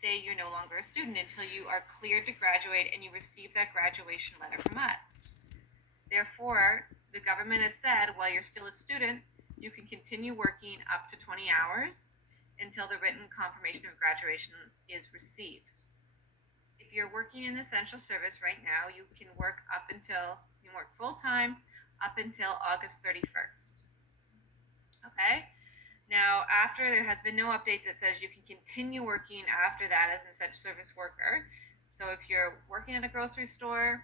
say you're no longer a student until you are cleared to graduate and you receive that graduation letter from us. Therefore, the government has said while you're still a student, you can continue working up to 20 hours until the written confirmation of graduation is received. If you're working in essential service right now, you can work full-time up until August 31st. Okay? Now, after, there has been no update that says you can continue working after that as an essential service worker. So if you're working at a grocery store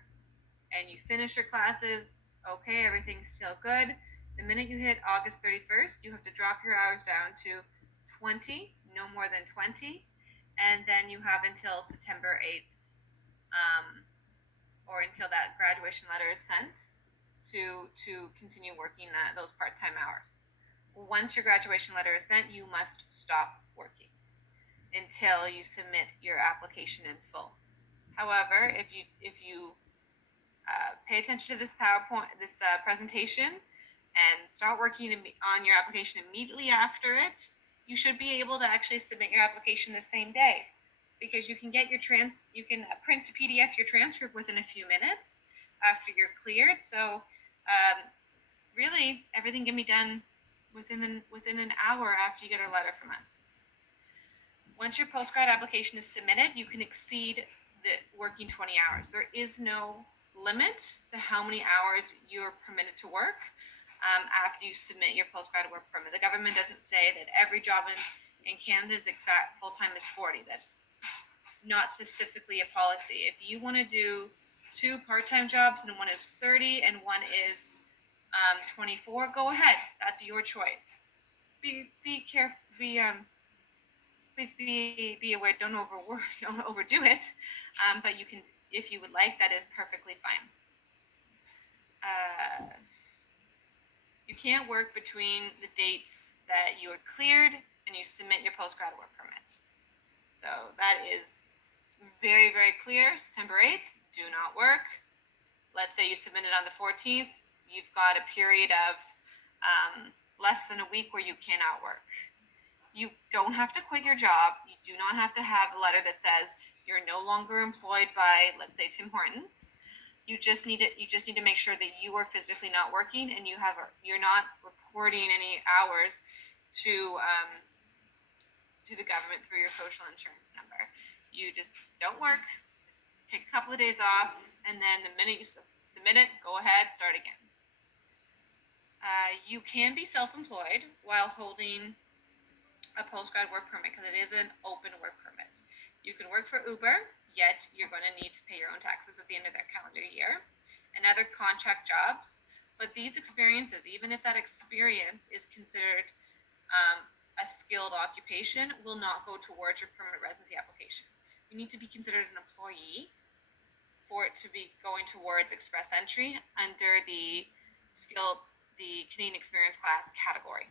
and you finish your classes, okay, everything's still good. The minute you hit August 31st, you have to drop your hours down to 20, no more than 20, and then you have until September 8th, or until that graduation letter is sent to continue working those part-time hours. Once your graduation letter is sent, you must stop working until you submit your application in full. However, if you pay attention to this presentation and start working on your application immediately after it, you should be able to actually submit your application the same day, because you can get you can print to PDF your transcript within a few minutes after you're cleared. So really, everything can be done within an hour after you get a letter from us. Once your postgrad application is submitted, you can exceed the working 20 hours. There is no limit to how many hours you're permitted to work after you submit your postgrad work permit. The government doesn't say that every job in Canada's exact full-time is 40. That's not specifically a policy. If you want to do 2 part-time jobs and one is 30 and one is 24, go ahead. That's your choice. Be careful. Please be aware. Don't overdo it. But you can, if you would like, that is perfectly fine. You can't work between the dates that you are cleared and you submit your postgrad work permit. So that is very, very clear. September 8th, do not work. Let's say you submitted on the 14th. You've got a period of less than a week where you cannot work. You don't have to quit your job. You do not have to have a letter that says you're no longer employed by, let's say, Tim Hortons. You just need to make sure that you are physically not working and you're not reporting any hours to the government through your social insurance number. You just don't work. Just take a couple of days off, and then the minute you submit it, go ahead, start again. You can be self-employed while holding a postgrad work permit because it is an open work permit. You can work for Uber, yet you're going to need to pay your own taxes at the end of that calendar year, and other contract jobs. But these experiences, even if that experience is considered a skilled occupation, will not go towards your permanent residency application. You need to be considered an employee for it to be going towards express entry under the Canadian Experience Class category.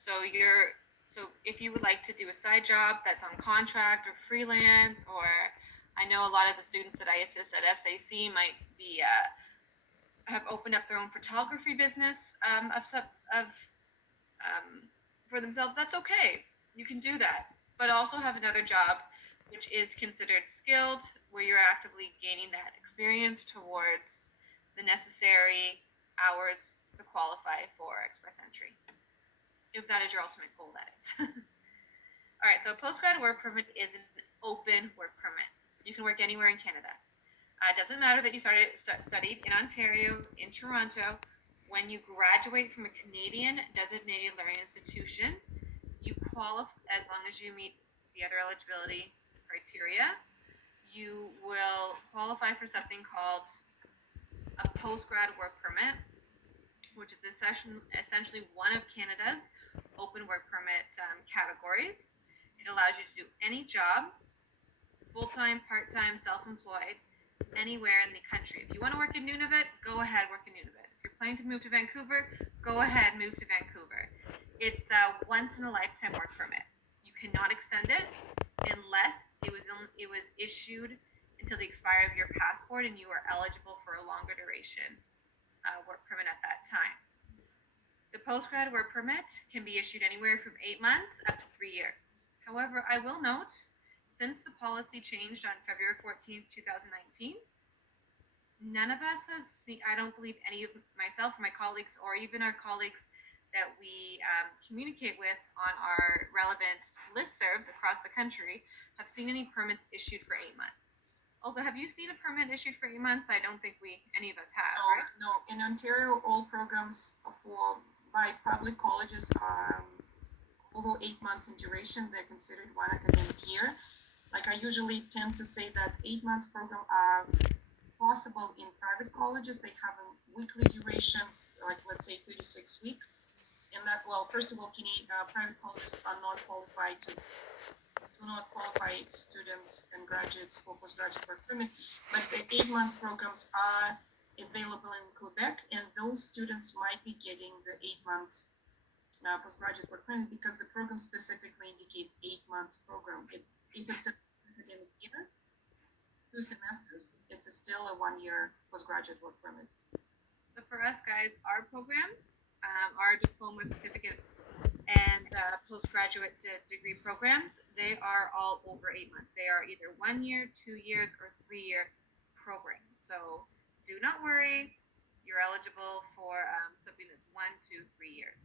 So if you would like to do a side job that's on contract or freelance, or I know a lot of the students that I assist at SAC might be have opened up their own photography business for themselves. That's okay. You can do that, but also have another job which is considered skilled, where you're actively gaining that experience towards the necessary hours to qualify for express entry. If that is your ultimate goal, that is. All right, so postgrad work permit is an open work permit. You can work anywhere in Canada. It doesn't matter that you studied in Ontario, in Toronto. When you graduate from a Canadian designated learning institution, you qualify, as long as you meet the other eligibility criteria, you will qualify for something called a postgrad work permit, which is essentially one of Canada's open work permit categories. It allows you to do any job, full-time, part-time, self-employed, anywhere in the country. If you want to work in Nunavut, go ahead, work in Nunavut. If you're planning to move to Vancouver, go ahead, move to Vancouver. It's a once-in-a-lifetime work permit. You cannot extend it unless it was issued until the expiry of your passport and you are eligible for a longer duration work permit at that time. The postgrad work permit can be issued anywhere from 8 months up to 3 years. However, I will note, since the policy changed on February 14th, 2019, none of us has seen, I don't believe any of myself, my colleagues, or even our colleagues that we communicate with on our relevant listservs across the country have seen any permits issued for 8 months. Olga, have you seen a permit issued for 8 months? I don't think any of us have, No, right? no. In Ontario, all programs for by public colleges are although 8 months in duration, they're considered one academic year. Like I usually tend to say that 8 months program are possible in private colleges. They have a weekly durations, like let's say 36 weeks. And that, well, first of all, private colleges are not qualified to do not qualify students and graduates for postgraduate work permit, but the 8 month programs are available in Quebec, and those students might be getting the 8 months postgraduate work permit because the program specifically indicates 8 months program. If it's an academic year, 2 semesters, it's still a 1 year postgraduate work permit. So for us guys, our programs, our diploma, certificate, and postgraduate degree programs, they are all over 8 months. They are either 1 year, 2 years, or 3 year programs. So do not worry, you're eligible for something that's 1, 2, 3 years.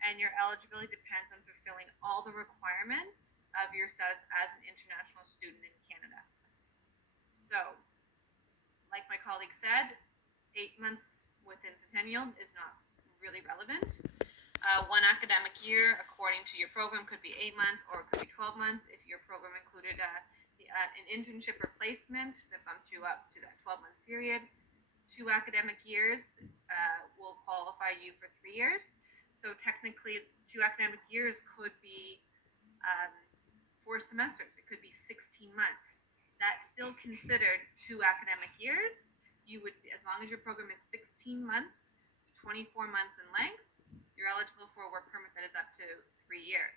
And your eligibility depends on fulfilling all the requirements of your status as an international student in Canada. So, like my colleague said, 8 months within Centennial is not really relevant. One academic year, according to your program, could be 8 months or it could be 12 months if your program included an internship or placement that bumped you up to that 12-month period. 2 academic years will qualify you for 3 years. So technically, 2 academic years could be 4 semesters. It could be 16 months. That's still considered 2 academic years. You would, as long as your program is 16 months, 24 months in length, you're eligible for a work permit that is up to 3 years.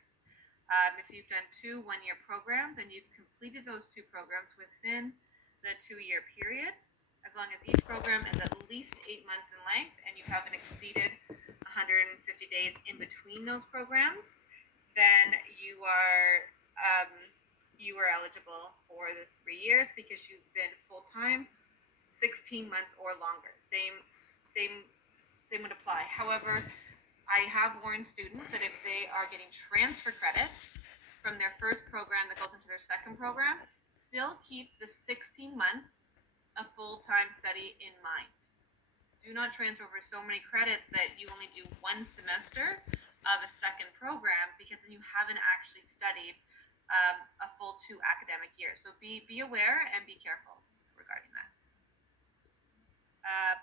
If you've done 2 1-year programs and you've completed those 2 programs within the 2-year period, as long as each program is at least 8 months in length and you haven't exceeded 150 days in between those programs, then you are eligible for the 3 years because you've been full time 16 months or longer. Same would apply. However, I have warned students that if they are getting transfer credits from their first program that goes into their second program, still keep the 16 months of full-time study in mind. Do not transfer over so many credits that you only do 1 semester of a second program because then you haven't actually studied a full 2 academic years. So be aware and be careful regarding that.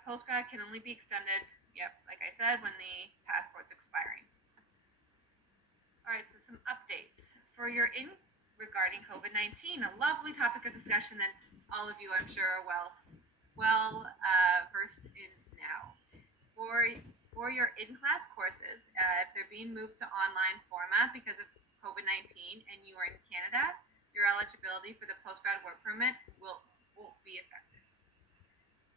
Postgrad can only be extended, like I said, when the passport's expiring. All right, so some updates for your regarding COVID-19, a lovely topic of discussion that all of you, I'm sure, are well versed in now. For your in-class courses, if they're being moved to online format because of COVID-19 and you are in Canada, your eligibility for the postgrad work permit won't be affected.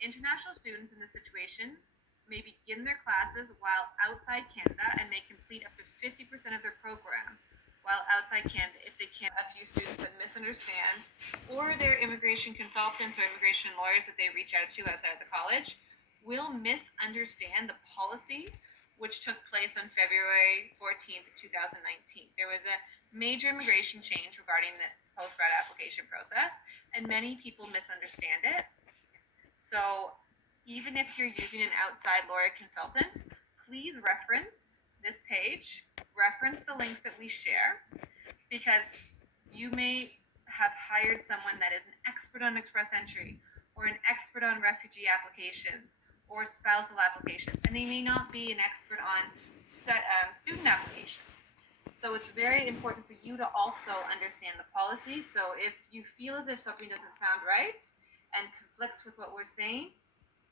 International students in this situation may begin their classes while outside Canada and may complete up to 50% of their program while outside Canada if they can. A few students that misunderstand, or their immigration consultants or immigration lawyers that they reach out to outside of the college will misunderstand the policy which took place on February 14th, 2019. There was a major immigration change regarding the postgrad application process, and many people misunderstand it. So even if you're using an outside lawyer consultant, please reference this page, reference the links that we share, because you may have hired someone that is an expert on express entry or an expert on refugee applications or spousal applications, and they may not be an expert on student applications. So it's very important for you to also understand the policy. So if you feel as if something doesn't sound right and conflicts with what we're saying,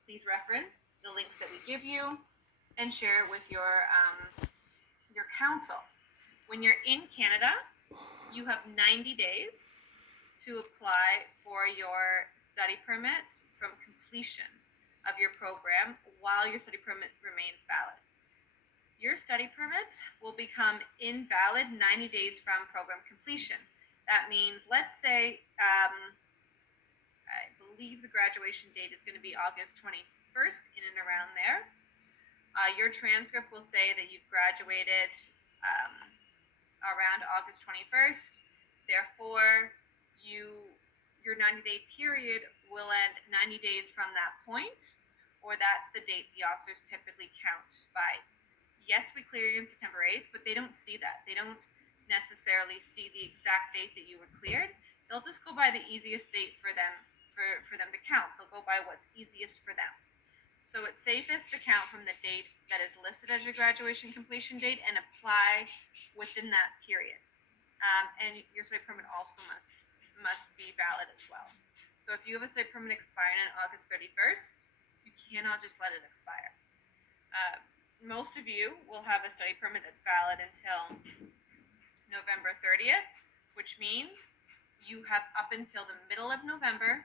please reference the links that we give you and share it with your counsel. When you're in Canada, you have 90 days to apply for your study permit from completion of your program while your study permit remains valid. your study permit will become invalid 90 days from program completion. That means, let's say, I believe the graduation date is going to be August 21st, in and around there. Your transcript will say that you've graduated around August 21st. Therefore, your 90-day period will end 90 days from that point, or that's the date the officers typically count by. Yes, we clear you on September 8th, but they don't see that. They don't necessarily see the exact date that you were cleared. They'll just go by the easiest date for them to count. They'll go by what's easiest for them. So it's safest to count from the date that is listed as your graduation completion date and apply within that period. And your study permit also must be valid as well. So if you have a study permit expiring on August 31st, you cannot just let it expire. Most of you will have a study permit that's valid until November 30th, which means you have up until the middle of November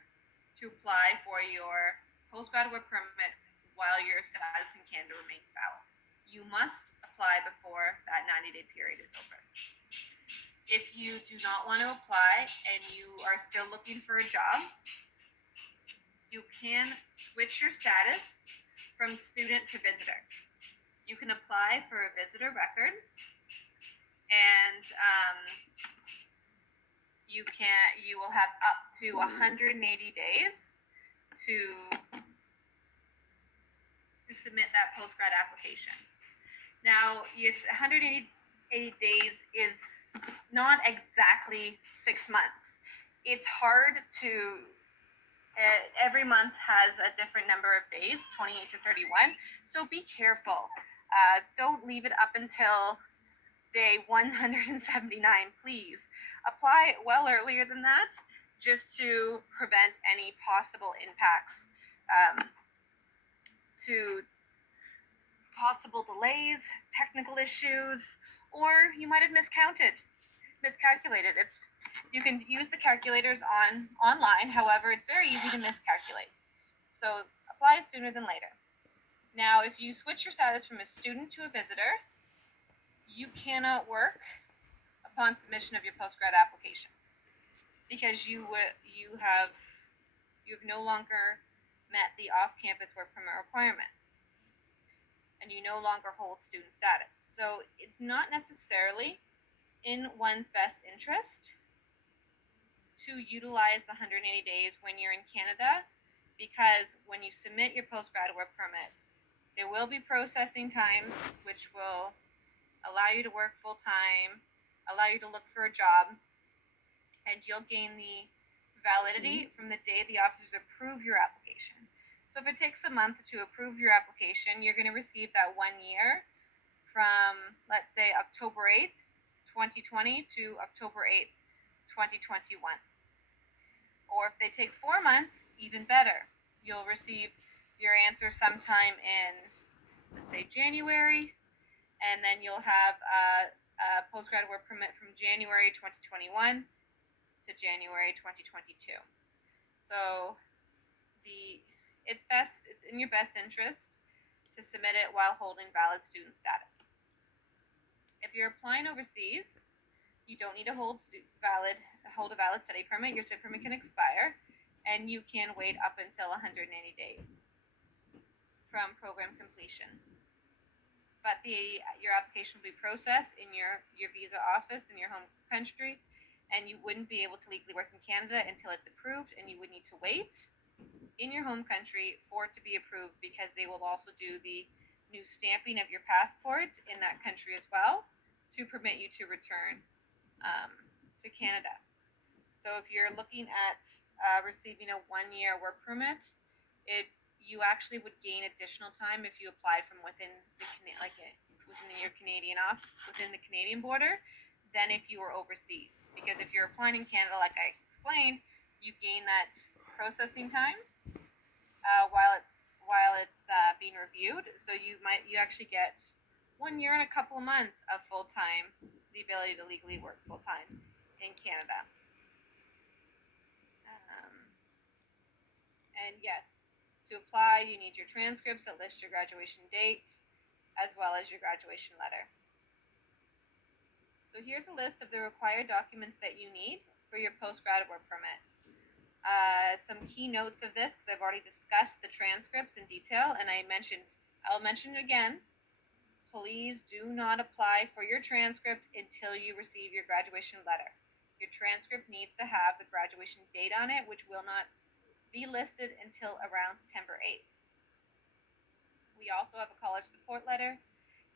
to apply for your postgrad work permit while your status in Canada remains valid. You must apply before that 90-day period is over. If you do not want to apply and you are still looking for a job, you can switch your status from student to visitor. You can apply for a visitor record, and you will have up to 180 days to submit that postgrad application. Now, it's 180 days is not exactly 6 months. It's hard to, every month has a different number of days, 28 to 31, so be careful. Don't leave it up until day 179, please. Apply well earlier than that, just to prevent any possible impacts to possible delays, technical issues, or you might have miscalculated. You can use the calculators online. However, it's very easy to miscalculate. So apply sooner than later. Now, if you switch your status from a student to a visitor, you cannot work upon submission of your postgrad application because you have no longer met the off-campus work permit requirements, and you no longer hold student status. So it's not necessarily in one's best interest to utilize the 180 days when you're in Canada, because when you submit your postgrad work permit, there will be processing times which will allow you to work full-time, allow you to look for a job, and you'll gain the validity from the day the officers approve your application. So if it takes a month to approve your application, you're going to receive that 1 year from, let's say, October 8th, 2020 to October 8th, 2021. Or if they take 4 months, even better. You'll receive your answer sometime in, let's say, January, and then you'll have a postgrad work permit from January 2021 to January 2022. So it's in your best interest to submit it while holding valid student status. If you're applying overseas, you don't need to hold a valid study permit. Your study permit can expire, and you can wait up until 180 days from program completion. But your application will be processed in your visa office in your home country, and you wouldn't be able to legally work in Canada until it's approved, and you would need to wait in your home country for it to be approved, because they will also do the new stamping of your passport in that country as well to permit you to return to Canada. So if you're looking at receiving a 1-year work permit, you actually would gain additional time if you applied from within your Canadian within the Canadian border than if you were overseas. Because if you're applying in Canada, like I explained, you gain that processing time while it's being reviewed. So you actually get 1 year and a couple of months of full-time, the ability to legally work full-time in Canada. And yes, to apply, you need your transcripts that list your graduation date, as well as your graduation letter. So here's a list of the required documents that you need for your postgrad work permit. Some key notes of this, because I've already discussed the transcripts in detail, and I'll mention it again. Please do not apply for your transcript until you receive your graduation letter. Your transcript needs to have the graduation date on it, which will not be listed until around September 8th. We also have a college support letter.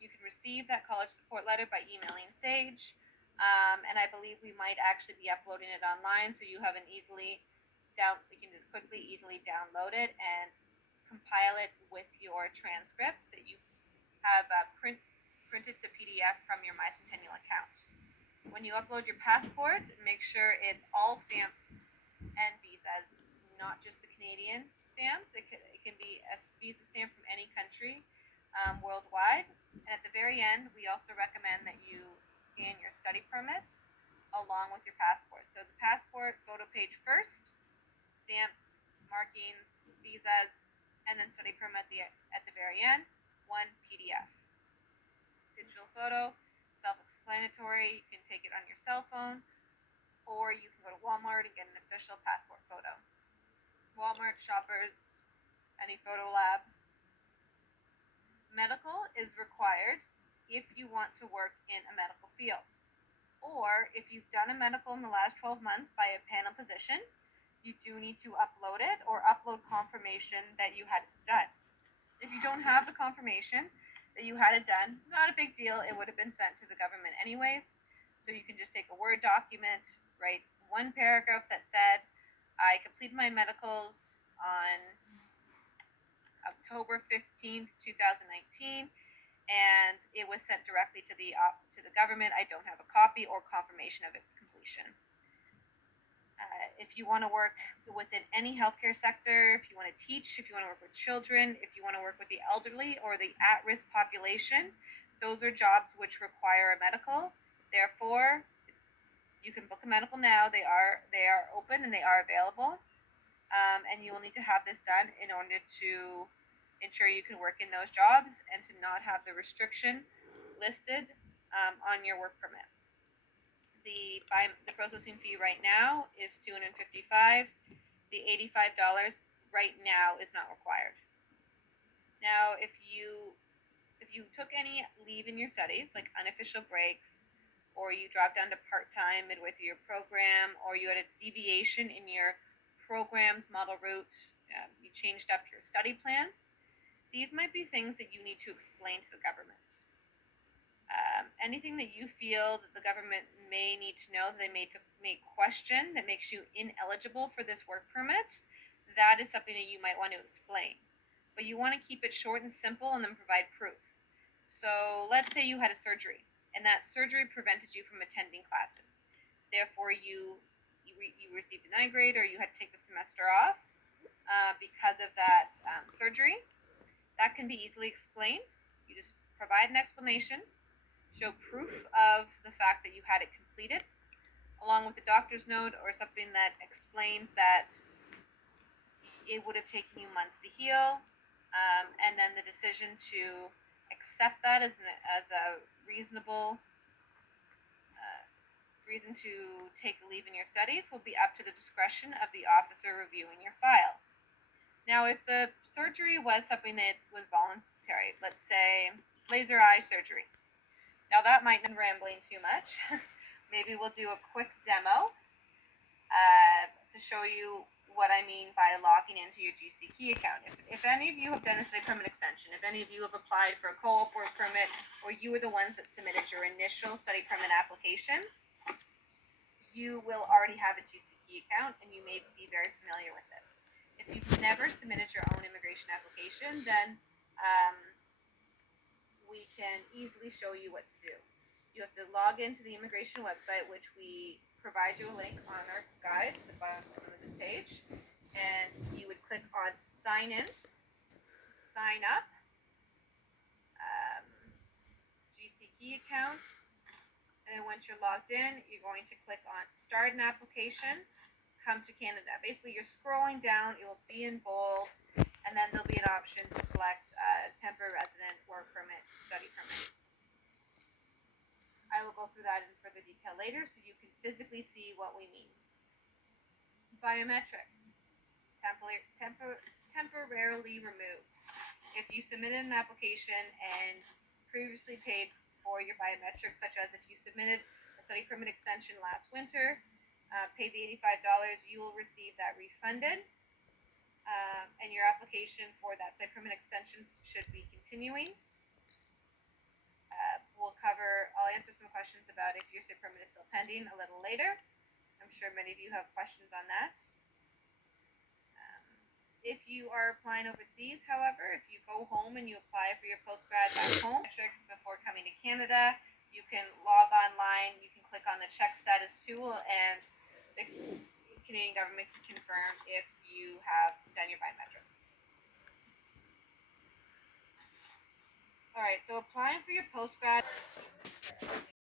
You can receive that college support letter by emailing Sage, and I believe we might actually be uploading it online, so you have you can just easily download it and compile it with your transcript that you have printed to PDF from your MyCentennial account. When you upload your passport, make sure it's all stamps and visas, not just the Canadian stamps. It can be a visa stamp from any country worldwide. And at the very end, we also recommend that you scan your study permit along with your passport. So the passport photo page first, stamps, markings, visas, and then study permit at the very end, one PDF. Digital photo, self-explanatory. You can take it on your cell phone, or you can go to Walmart and get an official passport photo. Walmart, Shoppers, any photo lab. Medical is required if you want to work in a medical field, or if you've done a medical in the last 12 months by a panel physician, you do need to upload it or upload confirmation that you had it done. If you don't have the confirmation that you had it done, not a big deal. It would have been sent to the government anyways. So you can just take a Word document, write one paragraph that said, I completed my medicals on October 15th, 2019, and it was sent directly to the government. I don't have a copy or confirmation of its completion. If you want to work within any healthcare sector, if you want to teach, if you want to work with children, if you want to work with the elderly or the at-risk population, those are jobs which require a medical. Therefore, you can book a medical now. They are open and they are available, and you will need to have this done in order to ensure you can work in those jobs and to not have the restriction listed on your work permit. The processing fee right now is $255. The $85 right now is not required. Now, if you took any leave in your studies, like unofficial breaks, or you dropped down to part-time midway through your program, or you had a deviation in your program's model route, you changed up your study plan, these might be things that you need to explain to the government. Anything that you feel that the government may need to know, they may question, that makes you ineligible for this work permit, that is something that you might want to explain. But you want to keep it short and simple and then provide proof. So let's say you had a surgery, and that surgery prevented you from attending classes. Therefore, you received a 9th grade, or you had to take the semester off because of that surgery. That can be easily explained. You just provide an explanation, show proof of the fact that you had it completed, along with a doctor's note or something that explains that it would have taken you months to heal, and then the decision to accept that as a reasonable reason to take a leave in your studies will be up to the discretion of the officer reviewing your file. Now, if the surgery was something that was voluntary, let's say laser eye surgery. Now, that might be rambling too much. Maybe we'll do a quick demo to show you what I mean by logging into your GCKey account. If any of you have done a study permit extension, if any of you have applied for a co-op work permit, or you were the ones that submitted your initial study permit application, you will already have a GCKey account and you may be very familiar with this. If you've never submitted your own immigration application, then we can easily show you what to do. You have to log into the immigration website, which we provide you a link on our guide at the bottom of this page, and you would click on sign in, sign up, GCKey account, and then once you're logged in, you're going to click on start an application, come to Canada. Basically, you're scrolling down, it will be in bold, and then there'll be an option to select temporary resident, work permit, study permit. I will go through that in further detail later so you can physically see what we mean. Biometrics, temporarily removed. If you submitted an application and previously paid for your biometrics, such as if you submitted a study permit extension last winter, paid the $85, you will receive that refunded. And your application for that study permit extension should be continuing. I'll answer some questions about if your study permit is still pending a little later. I'm sure many of you have questions on that. If you are applying overseas, however, if you go home and you apply for your postgrad back home before coming to Canada, you can log online, you can click on the check status tool, and the Canadian government can confirm if you have done your biometrics. All right, so applying for your postgrad